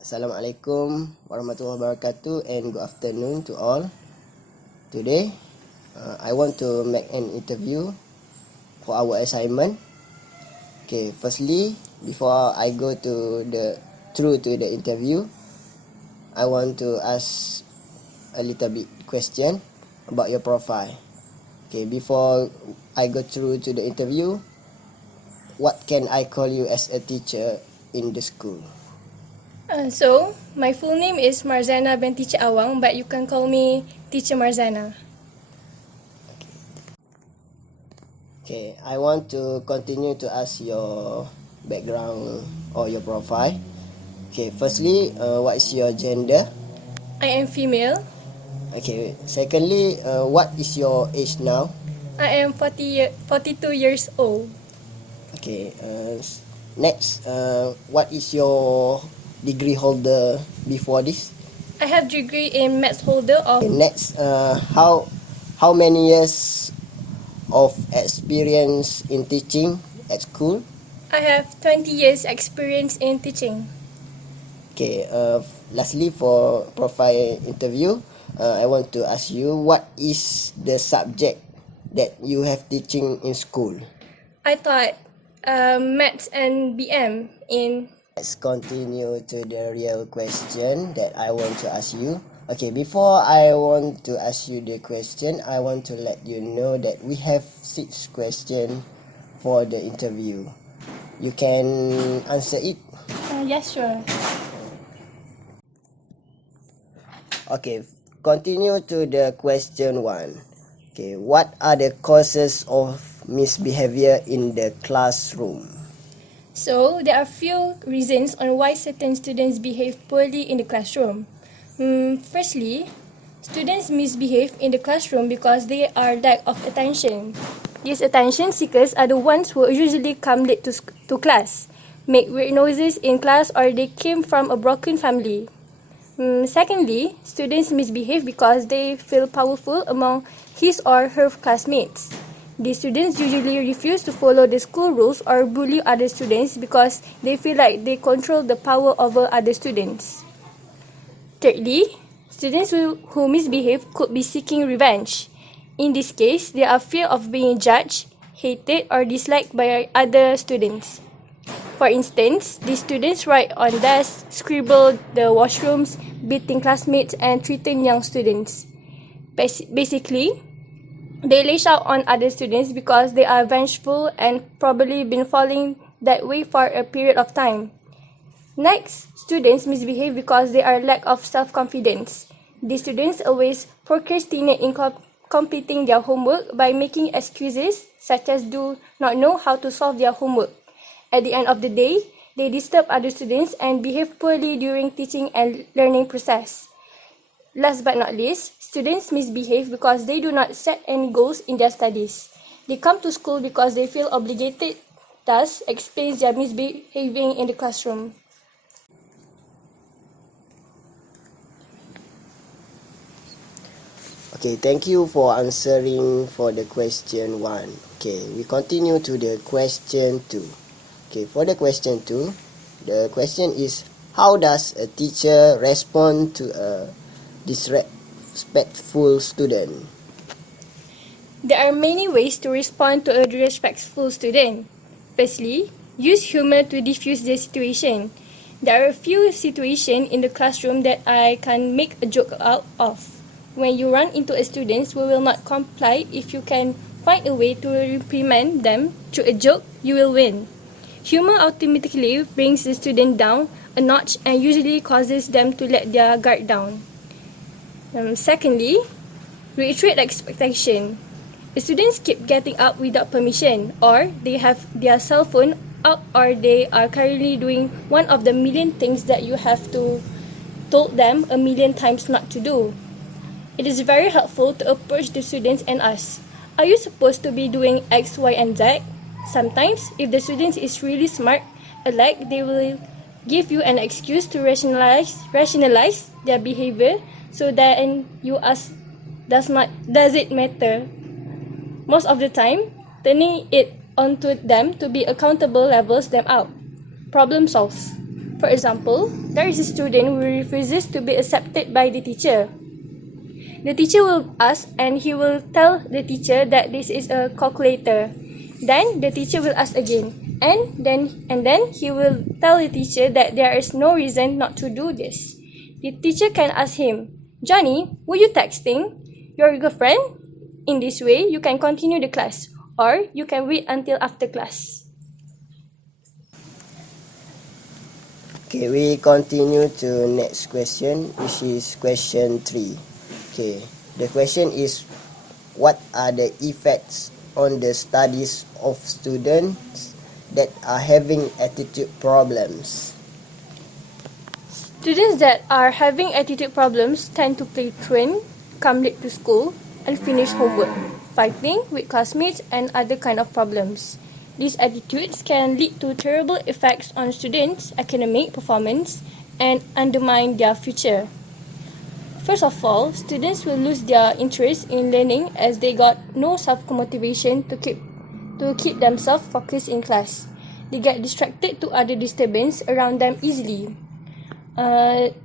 Assalamualaikum warahmatullahi wabarakatuh and good afternoon to all. Today, I want to make an interview for our assignment. Okay, firstly, before I go to the interview, I want to ask a little bit question about your profile. Okay, before I go through to the interview, what can I call you as a teacher in the school? So, my full name is Marzana binti Cik Awang, but you can call me Teacher Marzana. Okay, I want to continue to ask your background or your profile. Okay, firstly, what is your gender? I am female. Okay, secondly, what is your age now? I am 42 years old. Okay, next, what is your degree holder before this? I have degree in maths holder of. Okay, next, how many years of experience in teaching at school? I have 20 years experience in teaching. Okay, lastly for profile interview, I want to ask you what is the subject that you have teaching in school? I taught maths and BM in. Let's continue to the real question that I want to ask you. Okay, before I want to ask you the question, I want to let you know that we have 6 questions for the interview. You can answer it. Yes, sure. Okay, continue to the question 1. Okay, what are the causes of misbehavior in the classroom? So, there are few reasons on why certain students behave poorly in the classroom. Firstly, students misbehave in the classroom because they are lack of attention. These attention seekers are the ones who usually come late to class, make weird noises in class, or they came from a broken family. Secondly, students misbehave because they feel powerful among his or her classmates. These students usually refuse to follow the school rules or bully other students because they feel like they control the power over other students. Thirdly, students who misbehave could be seeking revenge. In this case, they are fear of being judged, hated, or disliked by other students. For instance, these students write on desks, scribble the washrooms, beating classmates, and treating young students. Basically, they lash out on other students because they are vengeful and probably been falling that way for a period of time. Next, students misbehave because they are lack of self-confidence. These students always procrastinate in completing their homework by making excuses such as do not know how to solve their homework. At the end of the day, they disturb other students and behave poorly during teaching and learning process. Last but not least, students misbehave because they do not set any goals in their studies. They come to school because they feel obligated, thus explains their misbehaving in the classroom. Okay, thank you for answering for the question 1. Okay, we continue to the question 2. Okay, for the question 2, the question is, how does a teacher respond to a disrespectful student? There are many ways to respond to a disrespectful student. Firstly, use humor to diffuse the situation. There are a few situations in the classroom that I can make a joke out of. When you run into a student who will not comply, if you can find a way to reprimand them through a joke, you will win. Humor automatically brings the student down a notch and usually causes them to let their guard down. Secondly, reiterate expectation. The students keep getting up without permission, or they have their cell phone out, or they are currently doing one of the million things that you have told them a million times not to do. It is very helpful to approach the students and ask, are you supposed to be doing X, Y, and Z? Sometimes, if the student is really smart, alike, they will give you an excuse to rationalize their behavior, so then you ask, does it matter? Most of the time, turning it onto them to be accountable levels them out. Problem solved. For example, there is a student who refuses to be accepted by the teacher. The teacher will ask and he will tell the teacher that this is a calculator. Then the teacher will ask again and then he will tell the teacher that there is no reason not to do this. The teacher can ask him, "Johnny, were you texting your girlfriend?" In this way, you can continue the class or you can wait until after class. Okay, we continue to next question, which is question 3. Okay, the question is, what are the effects on the studies of students that are having attitude problems? Students that are having attitude problems tend to play truant, come late to school, and finish homework, fighting with classmates and other kind of problems. These attitudes can lead to terrible effects on students' academic performance and undermine their future. First of all, students will lose their interest in learning as they got no self-motivation to keep themselves focused in class. They get distracted to other disturbance around them easily.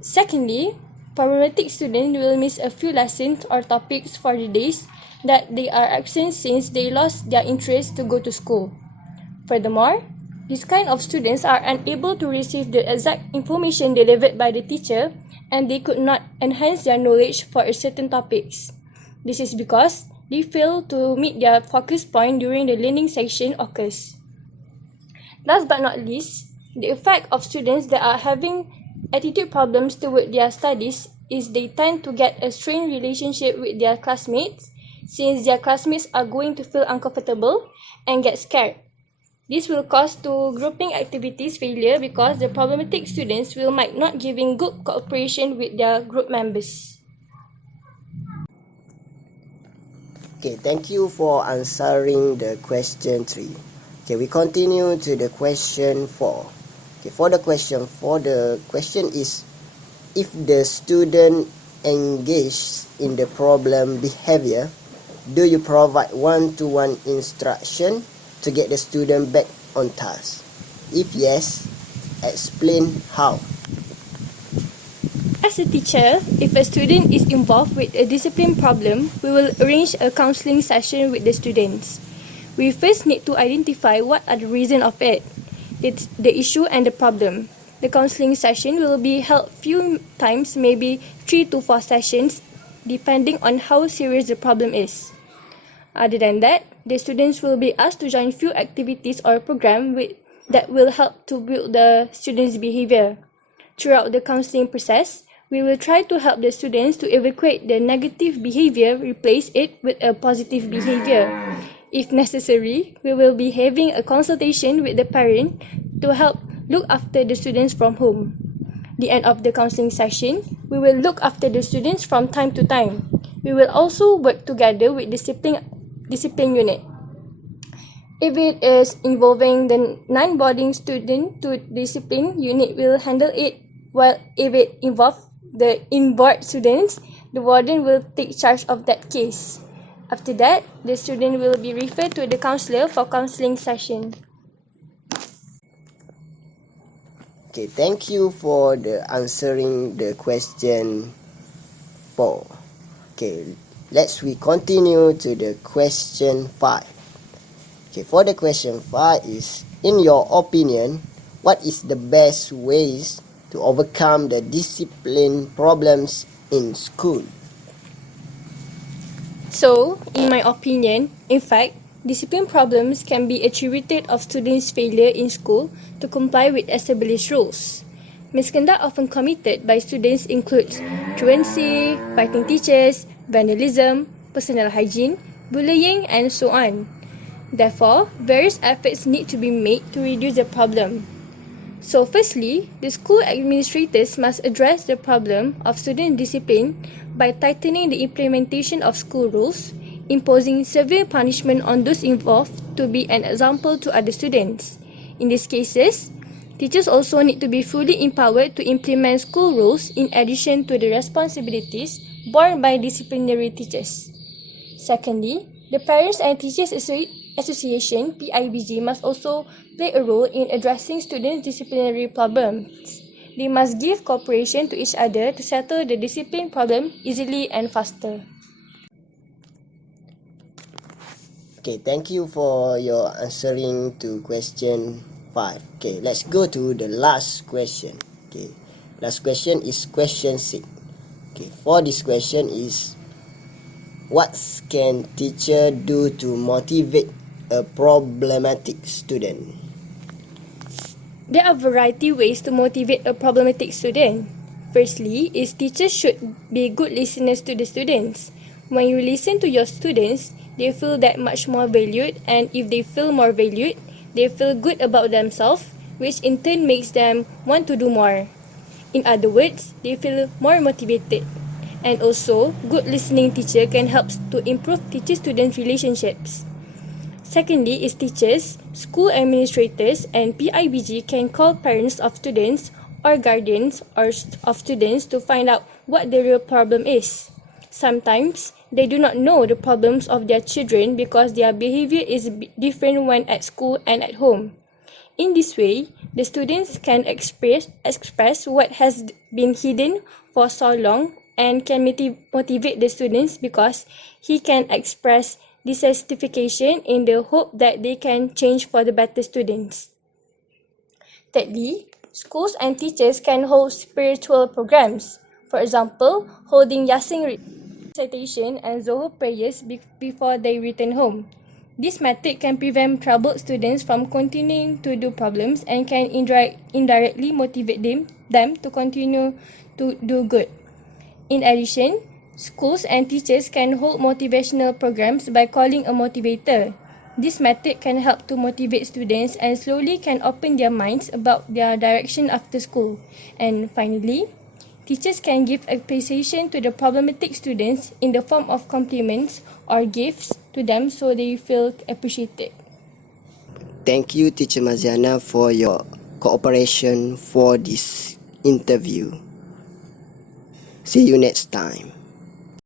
Secondly, problematic students will miss a few lessons or topics for the days that they are absent since they lost their interest to go to school. Furthermore, these kind of students are unable to receive the exact information delivered by the teacher and they could not enhance their knowledge for a certain topics. This is because they fail to meet their focus point during the learning section occurs. Last but not least, the effect of students that are having attitude problems toward their studies is they tend to get a strained relationship with their classmates since their classmates are going to feel uncomfortable and get scared. This will cause to grouping activities failure because the problematic students might not giving good cooperation with their group members. Okay, thank you for answering the question 3. Okay, we continue to the question 4. Okay, for the question 4, the question is, if the student engages in the problem behavior, do you provide one-to-one instruction to get the student back on task? If yes, explain how. As a teacher, if a student is involved with a discipline problem, we will arrange a counseling session with the students. We first need to identify what are the reasons of it. It's the issue and the problem. The counseling session will be held few times, maybe 3 to 4 sessions, depending on how serious the problem is. Other than that, the students will be asked to join few activities or programs that will help to build the students' behavior. Throughout the counseling process, we will try to help the students to evacuate the negative behavior, replace it with a positive behavior. If necessary, we will be having a consultation with the parent to help look after the students from home. The end of the counseling session, we will look after the students from time to time. We will also work together with discipline unit. If it is involving the non-boarding student, to discipline unit will handle it, while if it involves the in-board students, the warden will take charge of that case. After that, the student will be referred to the counselor for counseling session. Okay, thank you for the answering the question 4. Okay, we continue to the question 5. Okay, for the question 5 is, in your opinion, what is the best ways to overcome the discipline problems in school? So, in my opinion, in fact, discipline problems can be attributed of students' failure in school to comply with established rules. Misconduct often committed by students includes truancy, fighting teachers, vandalism, personal hygiene, bullying, and so on. Therefore, various efforts need to be made to reduce the problem. So firstly, the school administrators must address the problem of student discipline by tightening the implementation of school rules, imposing severe punishment on those involved to be an example to other students. In these cases, teachers also need to be fully empowered to implement school rules in addition to the responsibilities borne by disciplinary teachers. Secondly, the Parents and Teachers Association (PIBG) must also play a role in addressing students' disciplinary problems. They must give cooperation to each other to settle the discipline problem easily and faster. Okay, thank you for your answering to question 5. Okay, let's go to the last question. Okay, last question is question 6. Okay, for this question is, what can teacher do to motivate a problematic student? There are variety ways to motivate a problematic student. Firstly, is teachers should be good listeners to the students. When you listen to your students, they feel that much more valued, and if they feel more valued, they feel good about themselves, which in turn makes them want to do more. In other words, they feel more motivated. And also, good listening teacher can help to improve teacher-student relationships. Secondly is teachers, school administrators and PIBG can call parents of students or guardians of students to find out what the real problem is. Sometimes, they do not know the problems of their children because their behavior is different when at school and at home. In this way, the students can express what has been hidden for so long and can motivate the students because he can express dissatisfaction in the hope that they can change for the better students. Thirdly, schools and teachers can hold spiritual programs. For example, holding Yasin recitation and Zohar prayers before they return home. This method can prevent troubled students from continuing to do problems and can indirectly motivate them to continue to do good. In addition, schools and teachers can hold motivational programs by calling a motivator. This method can help to motivate students and slowly can open their minds about their direction after school. And finally, teachers can give appreciation to the problematic students in the form of compliments or gifts to them so they feel appreciated. Thank you, Teacher Maziana, for your cooperation for this interview. See you next time.